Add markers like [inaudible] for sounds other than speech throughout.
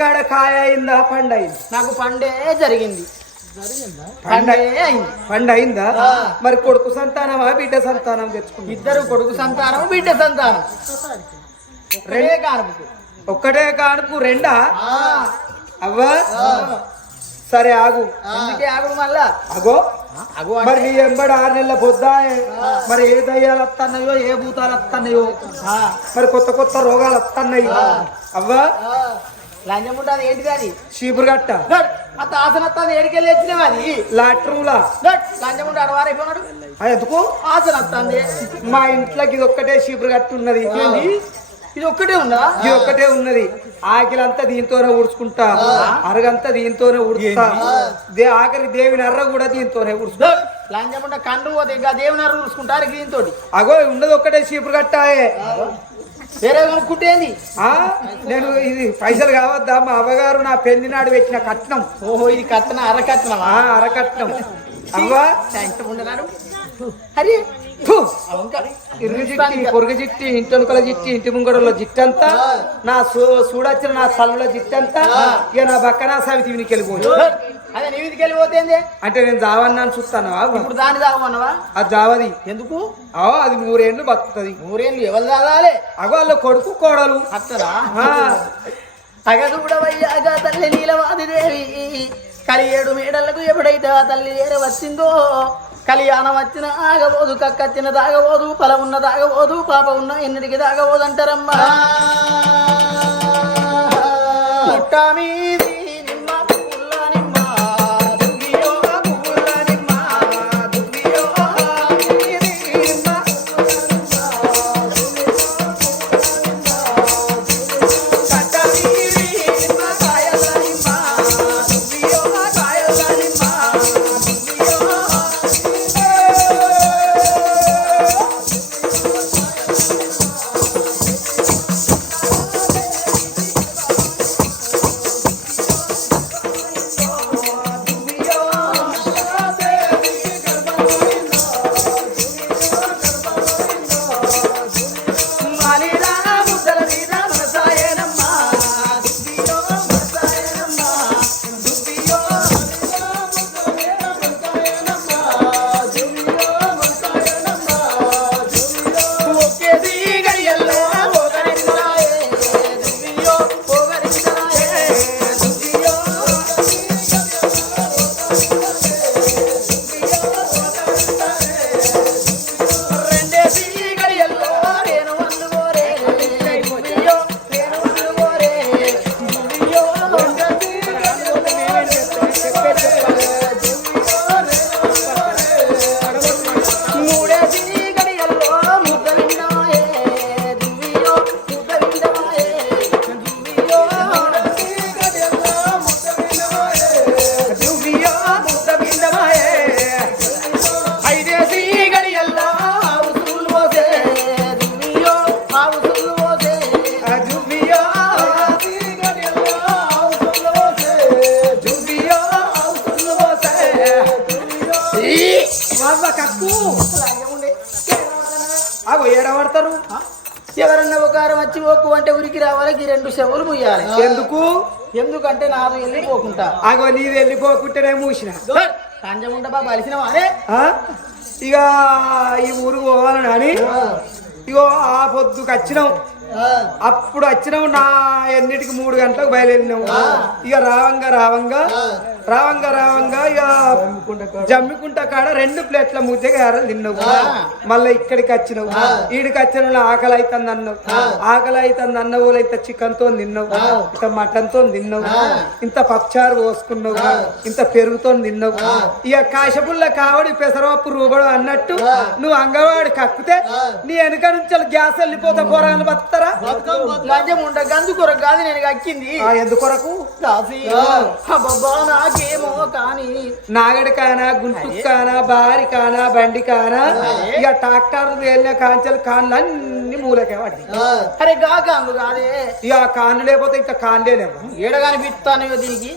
కాడ కాయ అయిందా? పండు అయింది. నాకు పండే జరిగింది. పండు పండే అయింది. మరి కొడుకు సంతానమా బిడ్డ సంతానం తెచ్చుకుంది ఇద్దరు కొడుకు సంతానం బిడ్డ సంతానం. రెండే కానుపు. ఒక్కటే కాడుకు రెండా? అవ్వా? సరే ఆగు. ఆగుడు మళ్ళా? అగో. అగు మరి నీ ఎంబడి ఆరు నెలల పొద్దాయే. మరి ఏ దయ్యాలు వస్తున్నాయో ఏ భూతాలు వస్తున్నాయో మరి కొత్త కొత్త రోగాలు వస్తున్నాయి అవ్వా? ఉంటుంది చీపురు ఆ ఏడికెళ్ళి దట్, లంచం ఉంటే అడవారైపోయినాడు ఆ, ఎందుకు? ఆసన వస్తుంది మా ఇంట్లోకి ఇది ఒక్కటే చీపురు గట్ట ఉన్నది. ఇది ఒక్కటే ఉందా? ఇది ఒక్కటే ఉన్నది. ఆకిలంతా దీంతోనే ఊడ్చుకుంటా. అరగంతా దీంతోనే ఊడుస్తా దే ఆఖరి దేవిని అర్ర కూడా దీంతోనే ఊడ్చుకుంటా. లంచం ఉంటే కండు పోతే ఇంకా దేవుని చూసుకుంటారు దీంతో అగో ఉన్నది ఒక్కటే చీపురు గట్టాయే వేరే కొనుక్కుంటేంది నేను ఇది పైసలు కావద్దా? మా అవ్వగారు నా పెళ్ళి నాడు పెట్టిన కట్నం. ఓహో ఇది కత్తన అర కత్తనమా ఆ అరకట్నం. అవ్వా. అరే ఇరుగు జిట్టి పొరుగు జిట్టి ఇంటనుకల జిట్టి ఇంటి ముంగడలో జిట్టంతా నా చూడొచ్చిన నా తల్లుల జిట్టంతా ఇక నా బక్కన సవితి దట్, అదే నీ వీధికి వెళ్ళిపోతేంది అంటే నేను జావన్నాను చూస్తాను ఇప్పుడు దాని తాగమన్నవా అది జావది. ఎందుకు? ఆ అది నూరేళ్ళు బతుకుతుంది. ఊరేళ్ళు ఎవరు తాగాలి అగో వాళ్ళ కొడుకు కోడలు. అత్తరా అగదుడవయ్యాగా తల్లి నీలవాది దేవి. కలియేడు మేడలకు ఎప్పుడైతే ఆ తల్లి ఏర వచ్చిందో కళ్యాణం వచ్చిన ఆగబోదు కక్కచ్చిన తాగబోదు ఫల ఉన్న తాగబోదు పాప ఉన్న ఎన్నిటికి తాగబోదు అంటారమ్మా అగో ఏడబడతారు ఎవరన్నా ఒకరం వచ్చి ఓకు అంటే ఉరికి రావాలి ఈ రెండు చెవులు ముయ్యాలి. ఎందుకు? ఎందుకంటే నాదు వెళ్ళిపోకుంటా. అగో నీది వెళ్ళిపోకుంటేనే మూసిన. కంజముంట బాబా అలిసినవా? అరే? ఇక ఈ ఊరు పోవాలని అని ఇగో ఆ పొద్దుకు వచ్చినాం. అప్పుడు వచ్చినావు నా ఎన్నిటికి మూడు గంటలకు బయలుదేరినావు ఇక రావంగా రావంగా రావంగా రావంగా ఇక జమ్మికుంట కాడ రెండు ప్లేట్ల ముద్ద గారెలు తిన్నావు మళ్ళీ ఇక్కడికి వచ్చినావు. ఈడికి వచ్చిన వాళ్ళు ఆకలి అవుతుంది అన్నావు. ఆకలి అవుతుంది అన్న అయితే చికెన్తో తిన్నావు ఇంత మటన్తో తిన్నావు ఇంత పప్పుచారు పోసుకున్నావు. ఇంత పెరుగుతో తిన్నావు. ఇక కాశపుల్ల కావడి పెసరపప్పు రూబడు అన్నట్టు నువ్వు అంగవాడి కక్కితే నీ వెనక నుంచి గ్యాస్ వెళ్ళిపోతా పోరాలు బతారా లంచముంట గంజు కూర కాదు నేను అక్కింది ఎందుకొరకు? నాకేమో కానీ నాగడి కానా గుంటుకు కానా బారి కానా బండి కానా ఇక ట్రాక్టర్ వెళ్ళిన కాంచెలు కాన్లు అన్ని మూలకే పడి అరే గా కాదు కాదే ఇక కాన్లు లేకపోతే ఇంకా కాన్లే లేవు. ఏడ కనిపిస్తాను దీనికి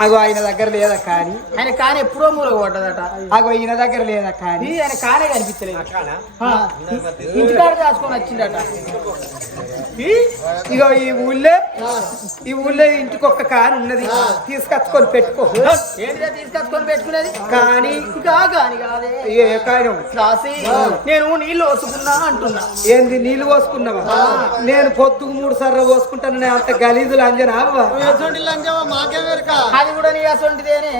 అగో ఆయన దగ్గర లేదా కానీ. ఆయన కాని ఎప్పుడో మూల కొట్టదట అగో ఈయన దగ్గర లేదా కానీ. ఆయన కానే కనిపించలేదు. ఇంటికాడ దాచుకొని వచ్చిండట ఈ? ఇగో ఈ ఊళ్ళో ఈ ఊళ్ళో ఇంటికి ఒక్క కాని ఉన్నది. తీసుకొచ్చుకొని పెట్టుకో. ఏంటిదా తీసుకొచ్చుకొని పెట్టుకునేది? కానీ. ఇంకా కాని కాదే. ఏ కాయనం రాసి నేను నీళ్ళు వసుకున్నా అంటున్నా. ఏంది నీళ్ళు పోసుకున్నావా? నేను పొద్దుకు మూడు సార్లు పోసుకుంటాను నేను అంత గలీజులు అంజనా అవ్వ అది కూడా నీ అసొంటిదేనే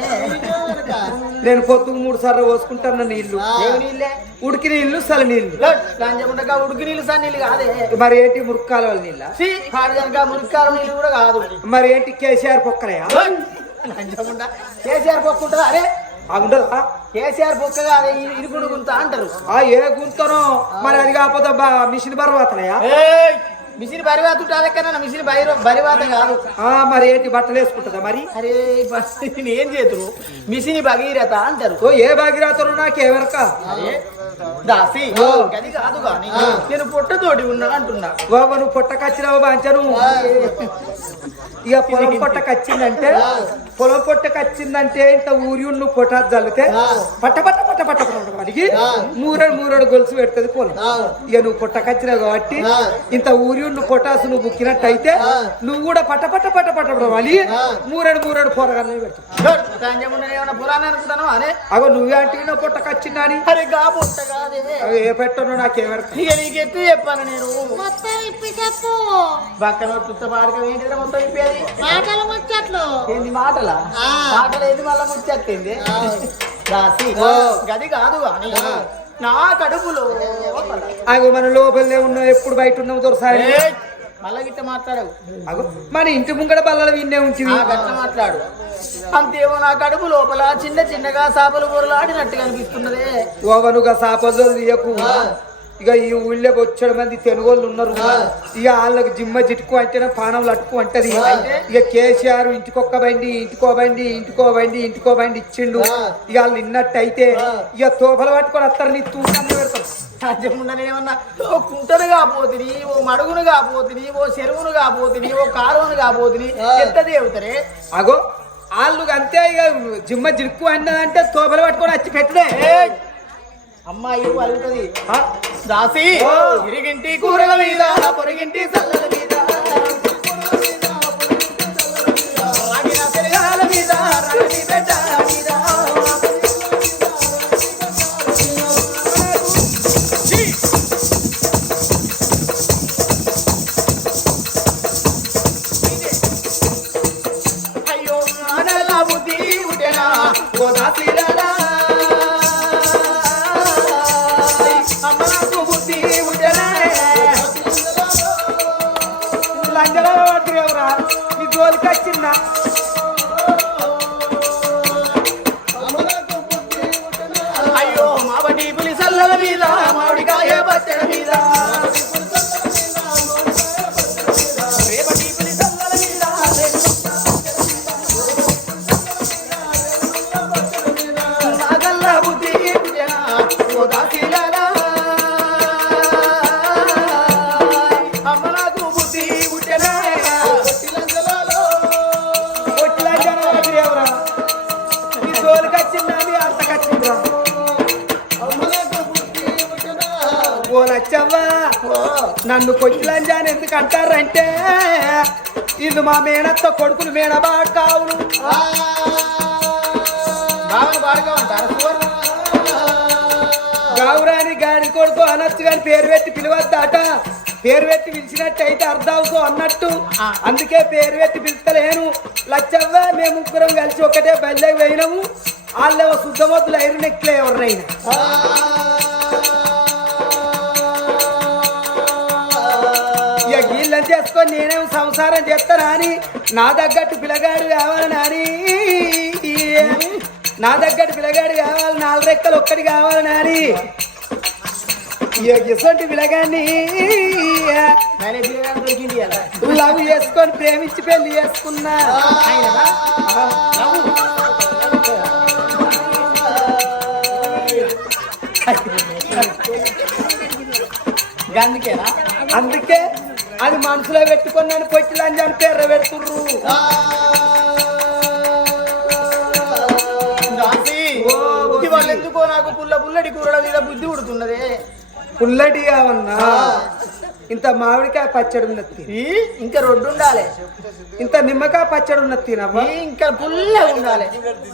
నేను పొద్దుకు మూడు సార్లు పోసుకుంటాను నీళ్ళు నీళ్ళే. ఉడికి నీళ్ళు సల నీళ్ళు లంచముండగా ఉడికి నీళ్ళు సన్ని నీళ్ళు కాదే. మరి ఏంటి మురుక్కాల నీళ్ళ? పాడు కనుక మురికారు నీళ్ళు కూడా కాదు. మరి ఏంటి కేసీఆర్ పొక్కలయా? కేసీఆర్ పొక్క ఉంటుందా? అరే. ఉండదా కేసీఆర్ పొక్క కాదే ఇది ఇది కూడా గుంత అంటారు. ఆ ఏ గుంతనో? మరి అది కాకపోతే మిషన్ బర్వాతలయా ఏయ్! మిషన్ బరివాత ఉంటుంది ఎక్కడన్నా మిషన్ బరి బరివాత కాదు. ఆ మరి ఏంటి బట్టలు వేసుకుంటుందా మరి? అరే బస్ నేను ఏం చేతురు? మిషన్ భగీరథ అంటారు. ఓ ఏ భాగీరథను నాకేవరక అరే దాసి గది కాదు కానీ నేను పొట్టతోటి ఉన్నా అంటున్నా. బాబా నువ్వు పొట్టకచ్చినావు బాంచను? ఇక పొలం పొట్టకచ్చిందంటే పొలం పొట్టకచ్చిందంటే ఇంత ఊరి నువ్వు పొట్ట చల్లితే పట్ట పట్ట పట్ట పట్ట పట్ట వాడికి మూరడు మూరడు గొలుసు పెడుతుంది పొలం. ఇక నువ్వు పొట్టకచ్చినావు కాబట్టి ఇంత ఊరి నువ్వు పొటాసు నువ్వు బుక్కినట్టయితే నువ్వు కూడా పట్ట పట్ట పట్ట పట్ట పడవాలి. మూరడు మూరడు పొరగానే పెట్టు సంజముండ ఏమన్నా పురాణం అనుకుంటాను అరే. అగో నువ్వే అంటే అని? పొట్ట కాదే అగో ఏ పెట్టను నాకేవరక ఇక నీకు ఎత్తు చెప్పాను నేను? మొత్తం ఇప్పి చెప్పు. పక్కన మాటలు ముచ్చట్లు. ఏంది మాటలా? ఆ. మాటలు ఏంది మళ్ళా ముచ్చేస్తుంది గది కాదు అని నా కడుపులో అగో మన లోపలనే ఉన్నావు ఎప్పుడు బయట ఉన్నావు దొరసారి! మళ్ళా గిట్ట మాట్లాడవు అగో మన ఇంటి ముంగడ బల్లల విన్నే ఉంటుంది ఆ గట్ల మాట్లాడు. అంతేమో నా కడుపు లోపల చిన్న చిన్నగా చేపలు బొరలాడినట్టుగా అనిపిస్తున్నదే. ఓవనుగా సాపల్లో తీయకు. ఇక ఈ ఊళ్ళో వచ్చాడు మంది తెలుగోళ్ళు ఉన్నారు. ఇక వాళ్ళకి జిమ్మ చిటుకు అంటేనే పానం లట్టుకు అంటది. ఇక కేసీఆర్ ఇంటికొక్క బండి ఇంటికో బండి ఇంటికో బండి ఇంటికో బండి ఇచ్చిండు. ఇక వాళ్ళు నిన్నట్టయితే ఇక తోపలు పట్టుకొని వస్తారు నీ తూకాన్ని పెడతారు. ఏమన్నా ఓ కుంటను కాపోతుంది ఓ మడుగును కాపోతుంది ఓ చెరువును కాపోతుంది ఓ కాలువను కాపోతుంది ఎంత దేవుతరే? అగో వాళ్ళు అంతే ఇక జిమ్మ జిడుకు అన్నదంటే తోపలు పట్టుకొని వచ్చి పెట్టుడే అమ్మాయి? దాసి ఓ. ఇరిగింటి కూరల మీద పొరిగింటి సల్లల మీద మీద ఇది మా మేనత్త కొడుకులు మేనబా కావును బావని బాడుగా ఉంటారు సువర్ణ. గౌరాని గాడి కొడుకు అనొచ్చు కానీ పేరు పెట్టి పిలవద్దట. పేరు పెట్టి పిలిచినట్టయితే అర్ధావుకో అన్నట్టు. అందుకే పేరు పెట్టి పిలుస్తలేను. లచ్చవ్వ మేము ముగ్గురం కలిసి ఒకటే బయలుదేరి పోయినాము. వాళ్ళేమో శుద్ధమొద్దులు ఐరు నెక్లే ఎవరినైనా. పెట్టుకొని నేనేం సంసారం చేస్తానా అని నా తగ్గట్టు పిల్లగాడు కావాలని నా దగ్గట్టు పిల్లగాడు కావాలి నాలుగు రెక్కలు ఒక్కటి కావాలి నాని. పిలగాన్ని లవ్ చేసుకొని ప్రేమించి పెళ్ళి చేసుకున్నా. [laughs] అందుకేనా? అందుకే అది మనసులో పెట్టుకున్నాను పొట్టిలు అని చెప్పి ఎర్ర పెడుతుర్రు. ఓ, ఓ, ఇవాళ ఎందుకో నాకు పుల్ల పుల్లడి కూరల మీద బుద్ధి ఉడుతున్నదే పుల్లటి కావన్నా? ఇంత మామిడికాయ పచ్చడి ఉన్నది. ఇంకా రొడ్డు ఉండాలి. ఇంత నిమ్మకాయ పచ్చడి ఉన్నది తినవ్వా ఇంకా పుల్ల ఉండాలి.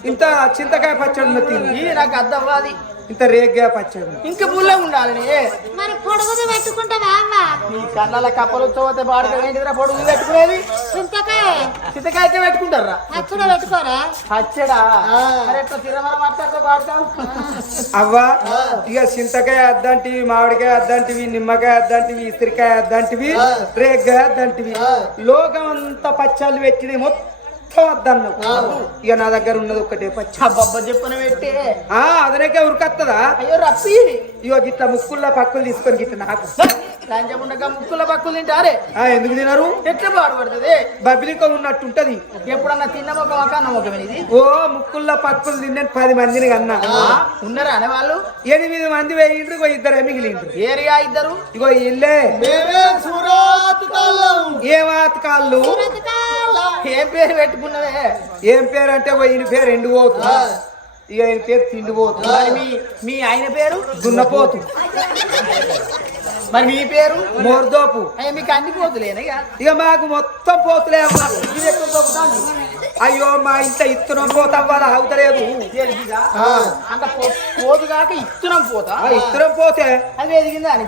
ఇంత చింతకాయ పచ్చడి ఉన్నది నాకు అర్థం అవ్వాలి ఇంత రేగ్గాయ పచ్చడి. ఇంకా పుల్ల ఉండాలి నీ. మరి పొడుగుది పెట్టుకుంటావా అమ్మ? నీ కళ్ళ కప్పలు చోతే బాడక ఏంటిదిరా పొడుగు పెట్టుకునేది? చింతకాయ. చిత్తకాయకే పెట్టుకుంటారా? పచ్చడి పెట్టుకోరా? పచ్చడా? అరే ఎట్లా తిరమల మాట్లాడితే బాడతావు అవ్వా ఇక చింతకాయ అద్దంటివి మామిడికాయ అద్దంటివి నిమ్మకాయ అద్దంటివి ఇసిరికాయ అద్దంటివి రేగ్గాయ అద్దంటివి. లోకం అంతా పచ్చళ్ళు పెట్టినవి మొత్తం అద్దన్నావు ఇక నా దగ్గర ఉన్నది ఒక్కటే పచ్చ. అబ్బబ్బ చెప్పన పెట్టి. ఆ అదనకే ఉరికత్తదా? అయ్యో రప్పి. ఇగో గిట్ల ముక్కుల్లో పక్కులు తీసుకొని గిట్ల నాకు. లంచముండగా ముక్కుల పక్కులు తింటారే? ఆ ఎందుకు తినరు? ఎట్లా బాడపడుతుంది బబిలిక ఉన్నట్టుంటది. ఎప్పుడన్నా తిన్న ముఖం ఒక ఇది ఓ ముక్కుల్లో పక్కులు తిన్న పది మందిని కన్నా. ఉన్నారా అనే వాళ్ళు? ఎనిమిది మంది వేయిండ్రు ఇగో ఇద్దరే మిగిలిండ్రు ఏరియా ఇద్దరు? ఇగో ఇల్లే. మేమే సూరత్ ఏమాత్ కాళ్ళు? ఏం పేరు పెట్టుకున్నవే? ఏం పేరు అంటే ఓ ఈయన పేరు ఎండిపోతు. ఇక ఈయన పేరు తిండిపోతు. మరి మీ మీ ఆయన పేరు? దున్నపోతు మరి మీ పేరు మోర్దోపు అయ్యా మీకు అన్ని పోతులేనా ఇక? మాకు మొత్తం పోతులే పోతుంది? అయ్యో మా ఇంత ఇత్తనం పోతవ్వాల అవుతలేదు తెలియదా? అంత పో- పోదు కాక ఇస్తున్నాం పోతా. ఇత్తనం పోతే? అది ఎదిగిందా అని?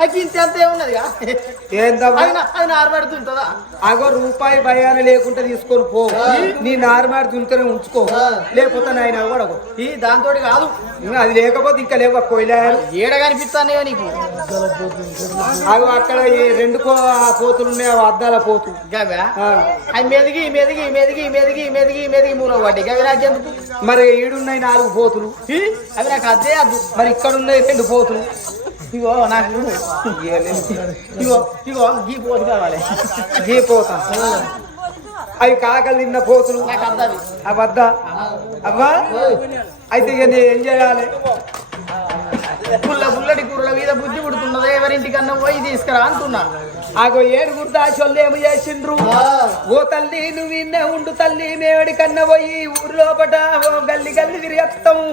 అది ఇంత ఉన్నదిగా ఏందవ్వ అది నా- అది నారబడుతుంటుందా అగో రూపాయి భయాన్ని లేకుండా తీసుకొని పో. నీ నార్మాడు దున్నుతూనే ఉంచుకో. లేకపోతే నాయన అవ్వడకు ఈ దాంతో కాదు. అది లేకపోతే ఇంకా లేవు కొయిలారు. ఏడ కనిపిస్తానే నీకు? అగో అక్కడ ఈ రెండు కో ఆ పోతులు ఉన్నాయి అద్దాల పోతు. ఆ. అవి మెదిగి మెదిగి మెదిగి మెదిగి మెదిగి మెదిగి మూల పడ్డాయి గవి నాకెందుకు మరి ఈడున్నాయి నాలుగు పోతులు. అవి నాకు అదే అద్దు. మరి ఇక్కడ ఉన్నాయి రెండు పోతులు. ఇగో నాకు ఇగో ఇగో గీ పోదు కావాలి. గీ పోత. అవి కాకలు తిన్న పోతులు. నాకు అవి వద్దా అవ్వా? అయితే ఇక నేను ఏం చేయాలి? పుల్ల పుల్లటి కూరల మీద బుద్ధి పుడుతున్నదో ఎవరింటికన్నా పోయి తీసుకురా అంటున్నాను ఆగో ఏడుగురు దాచోళ్ళు ఏమి చేసిండ్రు? ఓ తల్లి నువ్వు ఇన్నే ఉండు తల్లి మేవడి కన్న పోయి ఊరి లోపట ఓ గల్లి గల్లి తిరిగేస్తాము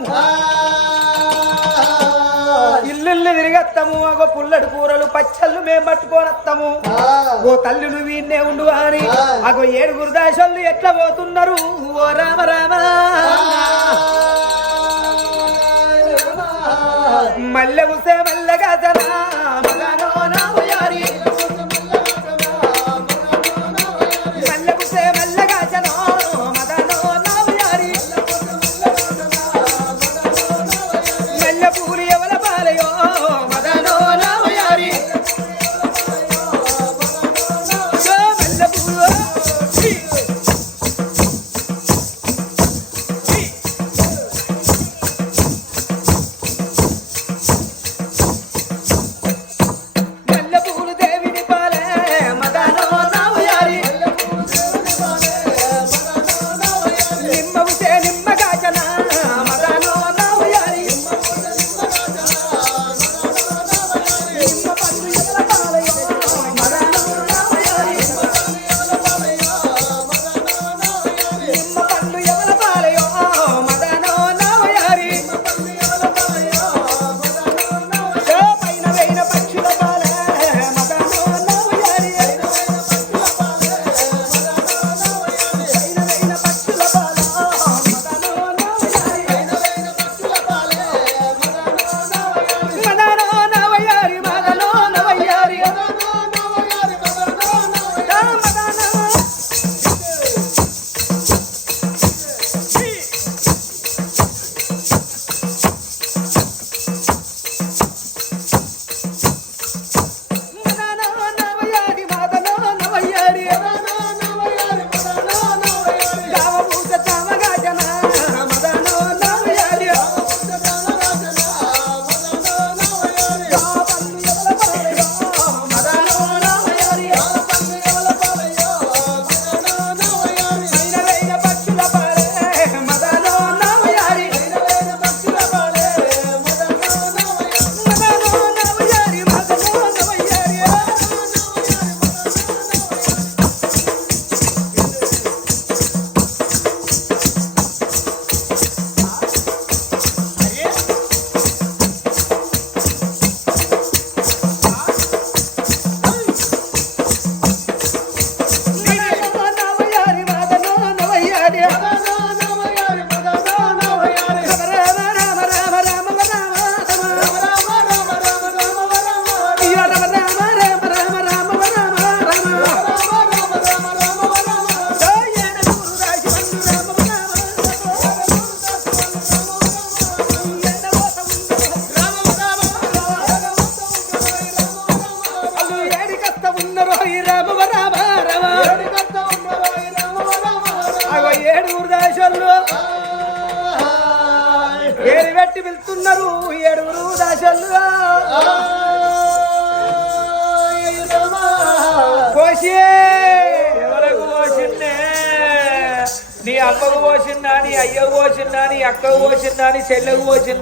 ఇల్లు తిరిగేస్తాము అగో పుల్లడి కూరలు పచ్చళ్ళు మేము పట్టుకోనొస్తాము ఓ తల్లి నువ్వు ఇన్నే ఉండు అని. అగో ఏడుగురు దాచోళ్ళు ఎట్లా పోతున్నారు? ఓ రామ రామ. మల్లె ఉసే మల్లెగా జనా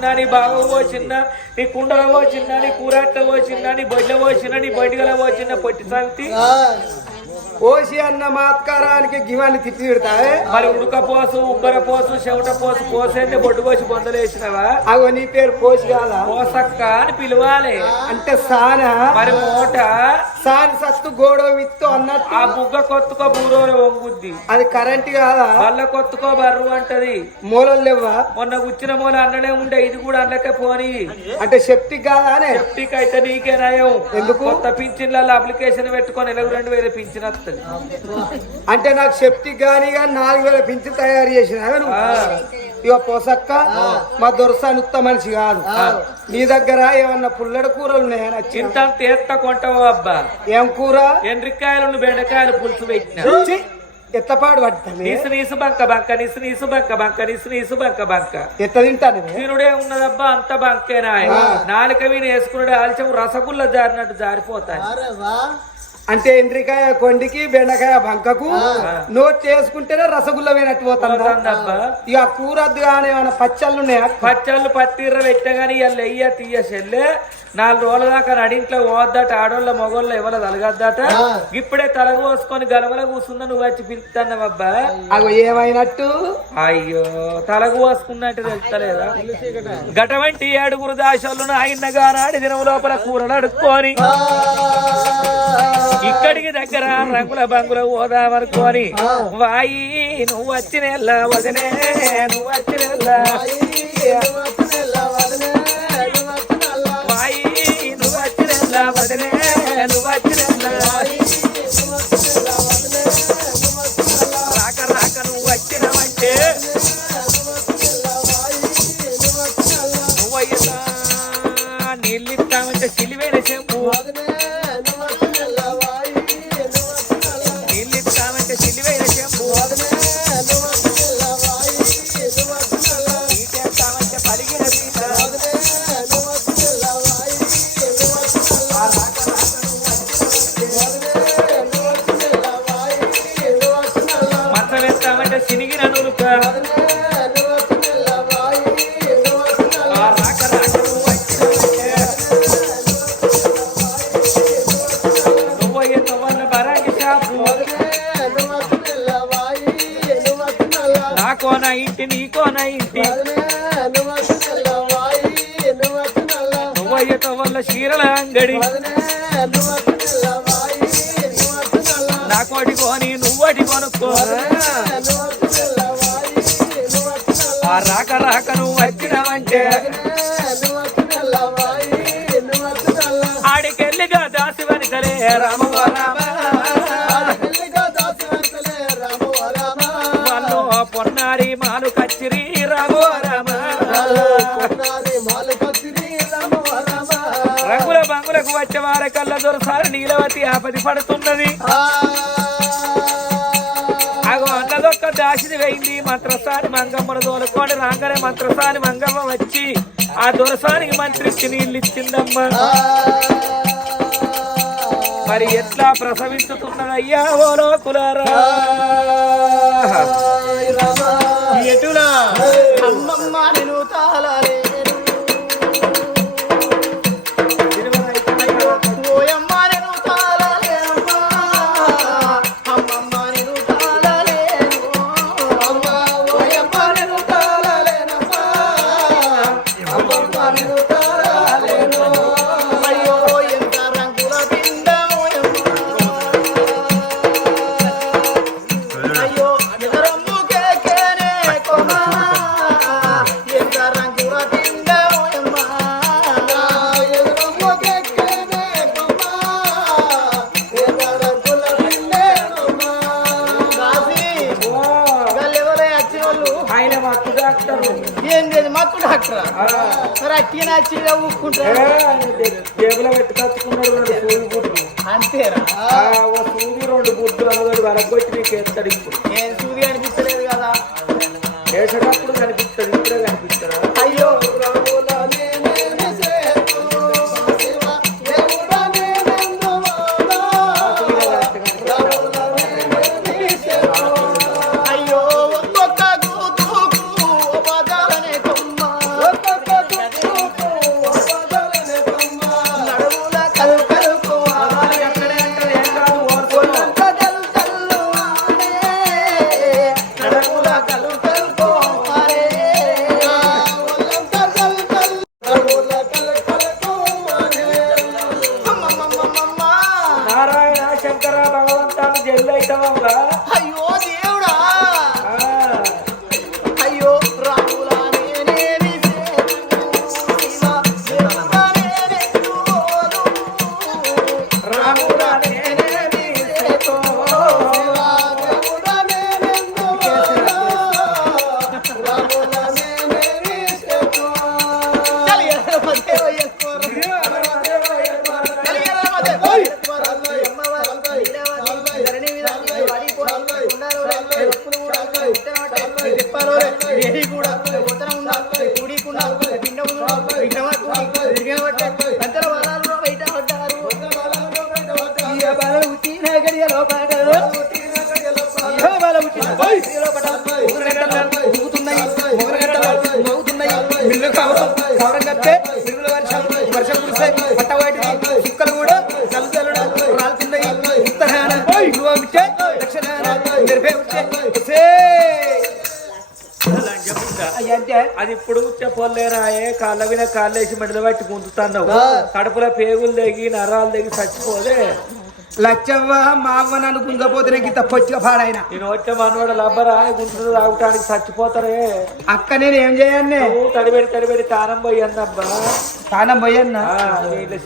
పోసిందా నీ బావకు పోసిందా నీ కుండల పోసిందా నీ కూరట్ల పోసిందా నీ బొడ్ల పోసిందా నీ బయటగల పోసిందా పొట్టి సంగతి కోసి అన్న మాత్కారానికి గివాన్ని తిట్టి పెడతావే? మరి ఉడక పోసు ఉబ్బర పోసు చెమట పోసు పోసేందే బొడ్డు పోసి బొందలేసినవా అగో నీ పేరు కోసి కాదా పోసక్క అని పిలవాలి. అంటే సానా? మరి మూట సాని సత్తు గోడో విత్తు అన్నట్టు. ఆ బుగ్గ కొత్తుకో బూరోలు వంగుద్ది. అది కరెంట్ కాదా? బల్ల కొత్తుకో బర్రు అంటది. మూలలు లేవా మొన్న కూర్చున్న మూల అన్ననే ఉండే ఇది కూడా అన్నకే పోనీ. అంటే సెప్టిక్ కాదా సెప్టిక్ అయితే నీకే నయం. ఎందుకు? కొత్త పింఛన్లలో అప్లికేషన్ పెట్టుకొని నెలకు రెండు వేల పింఛన్ వస్తుంది అంటే నాకు సెప్టిక్ గాని కానీ నాలుగు వేల పింఛు తయారు చేసిన ఇక పోసక్క మా దొరసాని ఉత్త మనిషి కాదు. నీ దగ్గర ఏమన్నా పుల్లడి కూరలు ఉన్నాయని తేత్త కొంటావు అబ్బా? ఏం కూర? ఎండ్రికాయలు బెండకాయలు పులుసు పెట్టిన. ఎత్తపాడు పడుతుంది నీసు నీసు బంక బంక నీసు నీసు బంక బంక నీసు నీసు బంక బంక. ఎత్త తింటాను తినుడే ఉన్నదబ్బా అంత బంకేనా నాలుక వీని వేసుకున్నాడు ఆల్చం రసగుల్ల జారినట్టు జారిపోతాయి. అంటే ఎండ్రికాయ కొండికి బెండకాయ బంకకు నోట్ చేసుకుంటేనే రసగుల్ల పోయినట్టు పోతుందా పోతుందబ్బా. ఇక కూర వద్దు కానీ ఏమన్నా పచ్చళ్ళు ఉన్నాయా? పచ్చళ్ళు పత్తిర్ర పెట్టగాని ఇవాళ ఎయ్య తీయ చెల్లె నాలుగు రోజుల దాకా నడింట్లో పోవద్దట ఆడోళ్ళ మగోళ్ళ ఎవరు తలగద్దట. ఇప్పుడే తలగ పోసుకొని గలవల కూర్చుందా నువ్వు వచ్చి పిలుస్తానవబ్బా అగో ఏమైనట్టు? అయ్యో తలకు పోసుకున్నట్టు తెలుస్తలేదా? గటవంటి ఏడుగురు దాశాలను ఆయన గానాడి దినం లోపల కూరలు అడుక్కొని. ఇక్కడికి దగ్గర రంగుల బంగుల ఓదామనుకోని వాయి నువ్వు వచ్చిన వదినే నువ్వు వచ్చిన వాయి నువ్వు వచ్చిన వదినే నువ్వు వచ్చిన రాక రాక నువ్వు వచ్చినవంటే. నువ్వయ్యా నీళ్ళు ఇస్తామంటే సిలివైన చెంపు కొని కొనుక్కో. ఆ రాక రాక నువ్వు వచ్చినావంటే. ఆడికెళ్ళిగా దాసి వనితలే రామవ రామ వాళ్ళు పొన్నారి మాలు కచ్చిరి రామో రామ రంగుల బంగులకు వచ్చే వారి కళ్ళ దొరసారి నీలవతి ఆపది పడుతున్నది. వేయింది మంత్రసాని మంగమ్మను తోలుకొని రాగానే మంత్రసాని మంగమ్మ వచ్చి ఆ దొరసానికి మంత్రించి నీళ్ళు ఇచ్చిందమ్మా. మరి ఎట్లా ప్రసవించుతున్నదయ్యా ఓ లోకులారా? ఎటులా వరకొచ్చి నీకు ఎత్తడు ఇప్పుడు నేను సూది అనిపించలేదు కదా. వేసేటప్పుడు కనిపిస్తుందా. అది ఇప్పుడు చెప్పలేరాయే కాళ్ళ విన కాళ్ళేసి మెడలు పట్టి గుంతుతున్నావు కడుపులో పేగులు తెగి నరాలు తెగి చచ్చిపోదే. లచ్చవ్వ మా అవ్వ నన్ను గుంజపోతే ఇంత పొచ్చిగా పాడాయన నేను వచ్చే మనవాడు లబ్బరా అని గుంతులు తాగటానికి చచ్చిపోతారే. అక్క నేను ఏం చేయన్నే? నువ్వు తడిబెడి తడిబెడి తానం పోయి అందబ్బా తానం పోయన్నా? ఇట్లా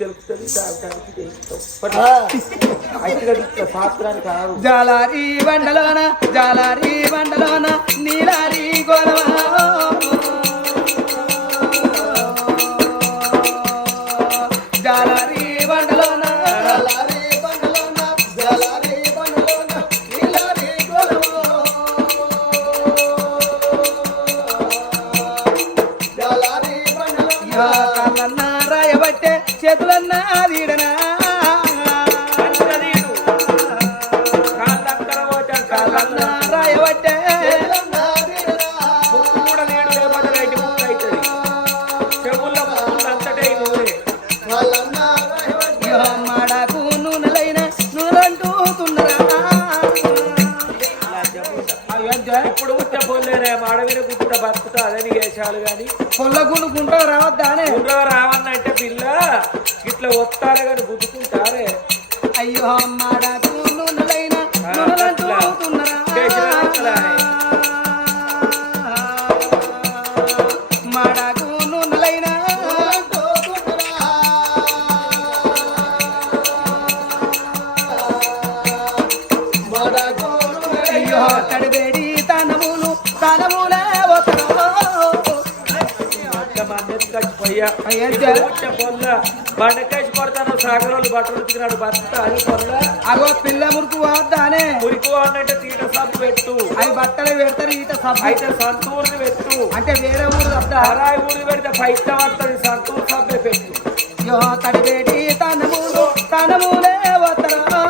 తెలుపుతుంది తాగటానికి జాలారి బండలోన జాలారి బండలోన నీలారి గోలవా? మాడకు నూనెలైన నూనెలంటూతున్నరా ఇప్పుడు ఉట్ట పొల్లేరే మాడవిన గుట్ట బతుకుతా అదని వేషాలు గాని. పొల్ల ఊళ్ళో రావన్నంటే పిల్ల ఇట్లా గుద్దుకు పొల్ల బండకేసి కొడతాను సాగరోళ్ళు బట్టలు ఉతికినాడు బతుకుతా అది పొల్ల అగో పిల్ల మురుకు వద్దానే మురికి తీట సబ్బు పెట్టు. అవి బట్టలు పెడతారు ఈత సబ్బు. అయితే సంతూర్ని పెట్టు. అంటే వేరే ఊరు వద్దా? పరాయి ఊరి పెడితే ఫైట్ వస్తుంది సంతూర్ సబ్బే పెట్టు. యో తనములు తనములే వతరా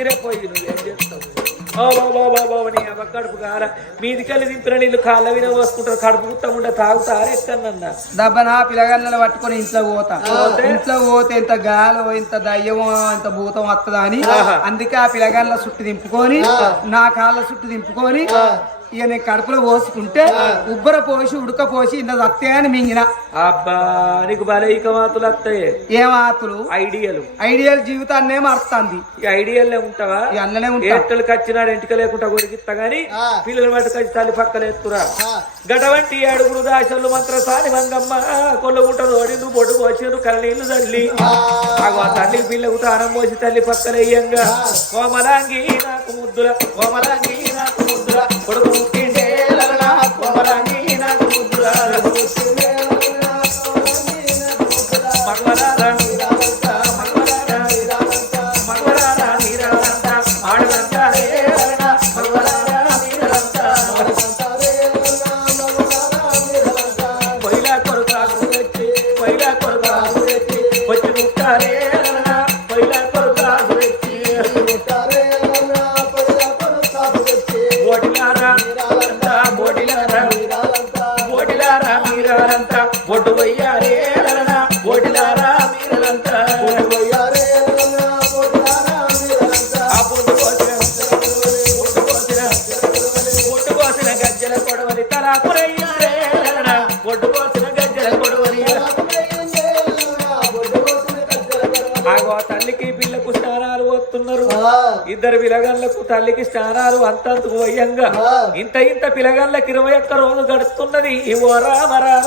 కోస తీరే పోయి నువ్వు ఏం చేస్తావు? ఓ బాబా బాబా నీ కడుపు కాల మీదికెళ్ళి దింపిన నీళ్ళు కాళ్ళ విన పోసుకుంటారు. కడుపు గుట్టకుండా తాగుతారు ఎక్కడన్నా దబ్బన పిల్లగాళ్ళని పట్టుకొని ఇంట్లో పోతా. ఇంట్లో పోతే ఇంత గాలో ఇంత దయ్యమో ఇంత భూతం వస్తుందా అని అందుకే ఆ పిల్లగాళ్ళ చుట్టు దింపుకొని నా కాళ్ళ చుట్టు దింపుకొని ఇక నేను కడుపులో పోసుకుంటే ఉబ్బర పోసి ఉడక పోసి ఇంత వస్తే అని మింగిన. అబ్బా నీకు మాతులు వస్తాయి ఏం ఆతులు ఐడియలు. ఐడియల్ జీవితాన్నే మారుతుంది. ఈ ఐడియల్లే ఉంటావా? ఈ అన్ననే ఉంటా. ఏటలకు వచ్చినాడు ఎంటిక లేకుండా కొరికిస్తా గాని పిల్లలు మటుకొచ్చి తల్లి పక్కన ఎత్తురా. గడవంటి ఏడుగురు దాశలు మంత్ర సాని మంగమ్మ కొల్లగుంట రోడిండు బొడ్డు పోసిండు కళ్ళనీళ్ళు తల్లి ఆ. తల్లి పిల్లకు తానం పోసి తల్లి పక్కన వేయంగా కోమలాంగి నాకు ముద్దుల కోమలాంగి కొడుకు కిండేలన కొమరంగిన దూదుల దూసిందే తల్లికి స్నానాలు అంతంతకు వయ్యంగా ఇంత ఇంత పిలగన్లకు ఇరవై ఒక్క రోజు గడుస్తున్నది ఓ రామ రామ.